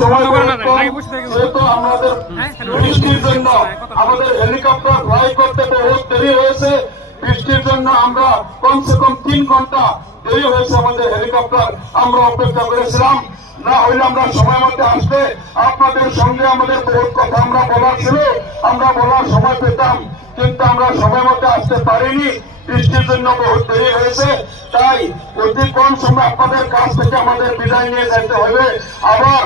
সময় যেহেতু আমাদের বৃষ্টির জন্য আমাদের হেলিকপ্টার ফ্লাই করতে বহুত দেরি হয়েছে। বৃষ্টির জন্য আমরা কমসে কম 3 ঘন্টা দেরি হয়েছে আমাদের হেলিকপ্টার আমরা অপেক্ষা করেছিলাম। না হইলে আমরা সময় মধ্যে আসলে আপনাদের সঙ্গে আমাদের বহুত কথা আমরা বলার ছিল, আমরা বলার সময় পেতাম, কিন্তু আমরা সময় মধ্যে আসতে পারিনি। বৃষ্টির জন্য বহুত দেরি হয়েছে, তাই অতি কম সময় আপনাদের কাছ থেকে আমাদের বিদায় নিয়ে যেতে হবে। আবার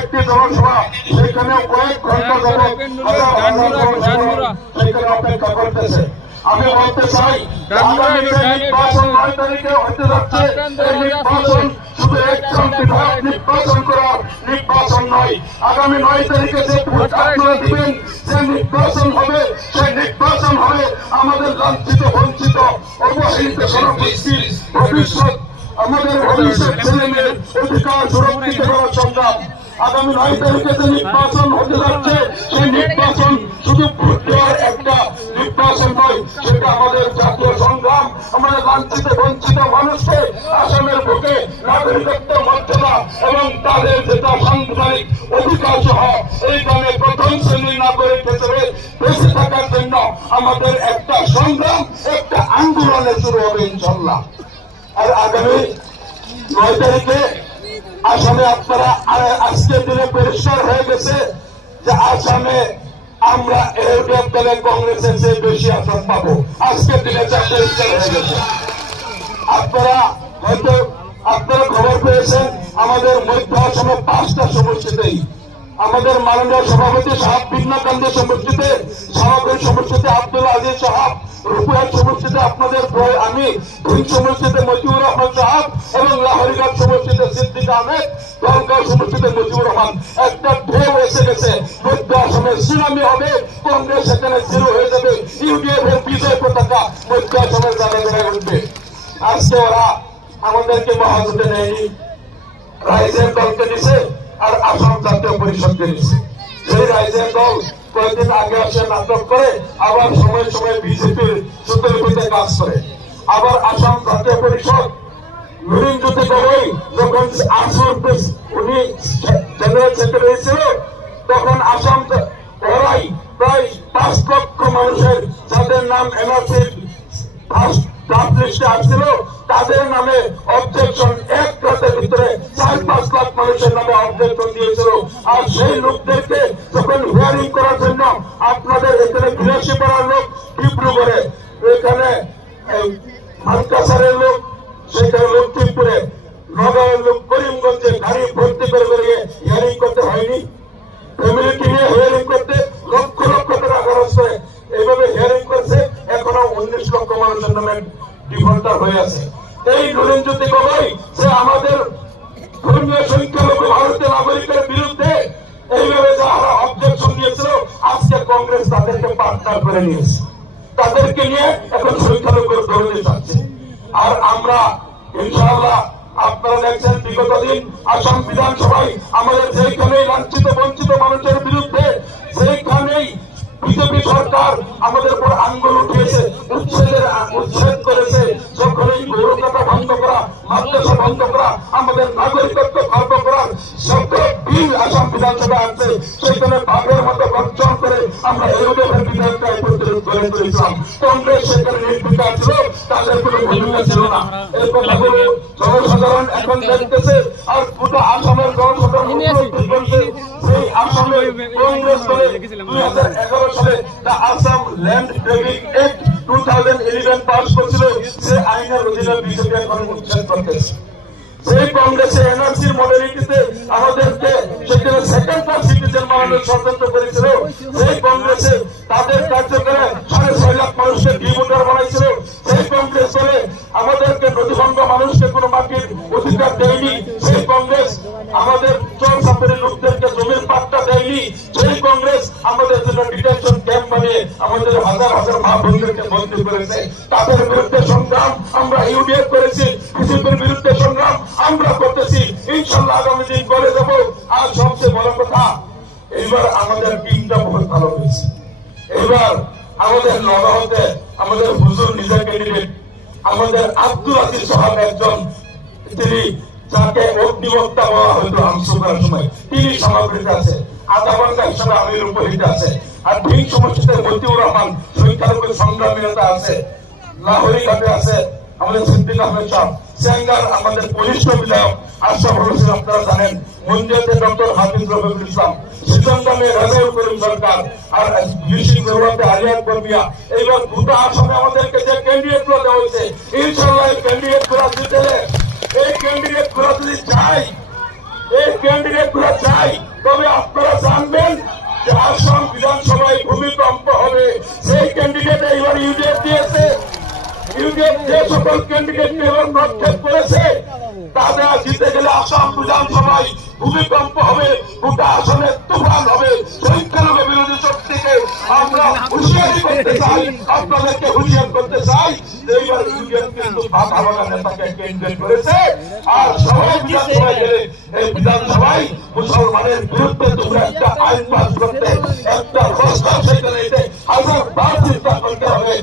একটি জনসভা, সেখানে কয়েক ঘন্টা সেখানে অপেক্ষা করতেছে। আমি বলতে চাই নির্বাচন 9 তারিখে হতে যাচ্ছে। এই নির্বাচন শুধু একজন বিধায়ক নির্বাচন করার নির্বাচন নয়। আগামী 9 তারিখে যে ভোট আপনারা দিবেন, যে নির্বাচন হবে, সেই নির্বাচন হবে আমাদের লাঞ্ছিত বঞ্চিত অবহেলিত জনগোষ্ঠীর ভবিষ্যৎ, আমাদের ভবিষ্যৎ ছেলে মেয়ের অধিকার সুরক্ষিত করার সংগ্রাম। আগামী 9 তারিখে যে নির্বাচন হতে যাচ্ছে, সেই নির্বাচন শুধু ভোট দেওয়ার একটা নির্বাচন নয়, সেটা আমাদের জাতীয় সংগ্রাম, আমাদের লাঞ্ছিত বঞ্চিত মানুষকে আসামের বুকে নাগরিকত্ব মর্যাদা এবং তাদের যেটা সাংবিধানিক অধিকার সহ এই গ্রামে প্রথম শ্রেণীর নাগরিক হিসেবে বেঁচে থাকার জন্য আমাদের একটা সংগ্রাম, একটা আন্দোলনে শুরু হবে ইনশাল্লাহ। আর আগামী 9 তারিখে আসামে আপনারা আজকের দিনে পরিষ্কার হয়ে গেছে যে আসামে আমরা এলডিএফ দলে কংগ্রেসের চেয়ে বেশি আসন পাবো। আজকের দিনে যা পরিষ্কার হয়ে গেছে, আপনারা হয়তো খবর পেয়েছেন আমাদের মধ্য আসামে 5টা সমষ্টিতেই আমাদের মাননীয় সভাপতি সাহেব ভিন্নকান্দি সমষ্টিতে, সাহাবের সমষ্টিতে আব্দুল আজিজ সাহেব, রূপহাট সমষ্টিতে আপনাদের আমি, ভিন সমষ্টিতে মজিবুর রহমান সাহেব এবং লাহরিঘাট সমষ্টিতে সিদ্দিক আহমেদ, দলগাঁও সমষ্টিতে মজিবুর রহমান। একটা ঢেউ এসে গেছে, মধ্য আসামে সুনামি হবে, কংগ্রেস সেখানে জিরো হয়ে যাবে, ইউডিএফ এর বিজয় পতাকা মধ্য আসামের জায়গায় বেড়ে উঠবে। আজকে ওরা আমাদেরকে মহাজোটে নেয়নি, রাইজের দলকে দিছে আর আসাম জাতীয় পরিষদকে দিচ্ছে। সেই রাইজের দল কয়েকদিন আগে আসে নাটক করে, আবার সময় সময় বিজেপির সুতলিপিতে কাজ করে। আবার আসাম জাতীয় পরিষদ নুরিনজ্যোতি গগৈ যখন উনি জেনারেল সেক্রেটারি ছিল, তখন আসাম ওরাই প্রায় 5 লক্ষ মানুষের যাদের নাম এনআরসির ফার্স্ট লিস্টে আসছিল, তাদের নামে অবজেকশন এক রাতের ভিতরে 4-5 লাখ মানুষের নামে অবজেকশন দিয়েছিল। আর সেই লোকদেরকে যখন হিয়ারিং করার জন্য আপনাদের এখানে 82 পাড়ার লোক ডিব্রুগড়ে, এখানে মানকাসারের লোক, সেখানে লক্ষ্মীপুরে, নগাঁওয়ের লোক করিমগঞ্জে গাড়ি ভর্তি করে গিয়ে হিয়ারিং করতে হয়নি? ফ্যামিলিকে নিয়ে হিয়ারিং করতে লক্ষ লক্ষ টাকা খরচ করে এইভাবে হিয়ারিং করছে। এখনো 19 লক্ষ মানুষের নামে ডিফল্টার হয়ে আছে। এই নুরিনজ্যোতি গগৈ সে আমাদের ধর্মীয় সংখ্যালঘু ভারতীয় নাগরিকের বিরুদ্ধে এইভাবে যারা অবজেকশন দিয়েছিল, আজকে কংগ্রেস তাদেরকে পার্টনার করে নিয়েছে, তাদেরকে নিয়ে এখন সংখ্যালঘুর দৌড়ে যাচ্ছে। আর আমরা ইনশাআল্লাহ আপনারা দেখছেন বিগত দিন আসাম বিধানসভায় আমাদের যেখানেই লাঞ্ছিত বঞ্চিত মানুষের বিরুদ্ধে সেইখানেই বিজেপি সরকার আমাদের উপর আঙ্গুল উঠিয়েছে, উচ্ছেদ করেছে। যখনই গৌরবতা বন্ধ করা, মাদ্রাসা বন্ধ করা, আমাদের নাগরিকত্ব খর্ব করার শব্দ বিল আসাম বিধানসভা আছে, সেখানে বাঘের মতো গর্জন করে আমরা ইউডিএফের বিধায়ককে প্রতিরোধ করে তুলেছিলাম। কংগ্রেস সেখানে নির্বিকার ছিল, তাদের কোনো ভূমিকা ছিল না। এই কথাগুলো জনসাধারণ এখন দেখতেছে। আর গোটা আসামের জনসাধারণ বলছে সেই আসামে কংগ্রেস করে 2011 সালে the Assam land grabbing act 2011 pass করেছিল, সে আইনের অধীনে বিজেপি এখন উচ্ছেদ করতেছে। সেই কংগ্রেসে এনআরসির মডেলিটিতে আমাদেরকে সেখানে সেকেন্ড ক্লাস সিটিজেন বানানোর ষড়যন্ত্র করেছিল। সেই কংগ্রেসে তাদের কার্যকরে 6.5 লাখ মানুষকে ডিভোটার বানাইছিল। সেই কংগ্রেস বলে আমাদেরকে নদীভঙ্গ মানুষকে কোনো মাটির অধিকার দেয়নি। সেই কংগ্রেস আমাদের চোর সাপের লোকদেরকে জমির পাট্টা দেয়নি। সেই কংগ্রেস আমাদের জন্য ডিটেনশন ক্যাম্প বানিয়ে আমাদের হাজার হাজার মা বোনদেরকে বন্দী করেছে। তাদের বিরুদ্ধে সংগ্রাম আমরা ইউডিএফ করেছি, বিজেপির বিরুদ্ধে সংগ্রাম আমরা করতেছি, ইনশাল্লাহ আগামী দিন করে যাব। আর সবচেয়ে বড় কথা, এইবার আমাদের টিমটা বহুত ভালো হয়েছে। এবার আমাদের নগাঁওতে আমাদের হুজুর নিজের ক্যান্ডিডেট আমাদের আব্দুল আজিজ সাহেব একজন, তিনি যাকে অগ্নিবক্তা বলা হতো আন্দোলনের সময়, তিনি সমাবেত আছে। আদাবাঙ্গা হিসাবে আমির উপহিত আছে। আর ভিন সমষ্টিতে মতিউর রহমান সংখ্যালঘু সংগ্রামী নেতা আছে। লাহোরি ঘাটে আছে আমাদের সিদ্দিক আহমেদ শাহ। সেঙ্গার আমাদের বরিষ্ঠ বিধায়ক আশরাফুল হোসেন, আপনারা জানেন। মঞ্জিয়াতে ডক্টর হাফিজ রফিকুল ইসলাম, শ্রীচন্দনে রাজাউল করিম সরকার, আর বিশিং গৌরবতে আলিয়ান কর্মিয়া। এইবার গোটা আসামে আমাদেরকে যে ক্যান্ডিডেট গুলো দেওয়া হয়েছে, ইনশাল্লাহ এই ক্যান্ডিডেট গুলো জিতে, এই ক্যান্ডিডেট গুলো যদি চাই, এই ক্যান্ডিডেট গুলো চাই, তবে আপনারা জানবেন যে আসাম বিধানসভায় ভূমিকম্প হবে। সেই ক্যান্ডিডেট এইবার ইউডিএফ দিয়েছে। ইউডিএফ যে সকল ক্যান্ডিডেটকে এবার প্রক্ষেপ করেছে, তাদের জিতে গেলে আসাম বিধানসভায় ভূমিকম্প হবে, গোটা আসামে তুফান হবে। সংখ্যালঘু বিরোধী শক্তিকে আমরা হুঁশিয়ারি করতে চাই, আপনাদেরকে হুঁশিয়ার করতে চাই। এইবার ইউডিএফ কিন্তু ভাগা ভাগা নেতাকে ক্যান্ডিডেট করেছে। আর সবাই বিধানসভায় গেলে এই বিধানসভায় মুসলমানের বিরুদ্ধে তোমরা একটা আইন পাস করতে, একটা প্রস্তাব সেখানে হাজার বার চিন্তা করতে হবে।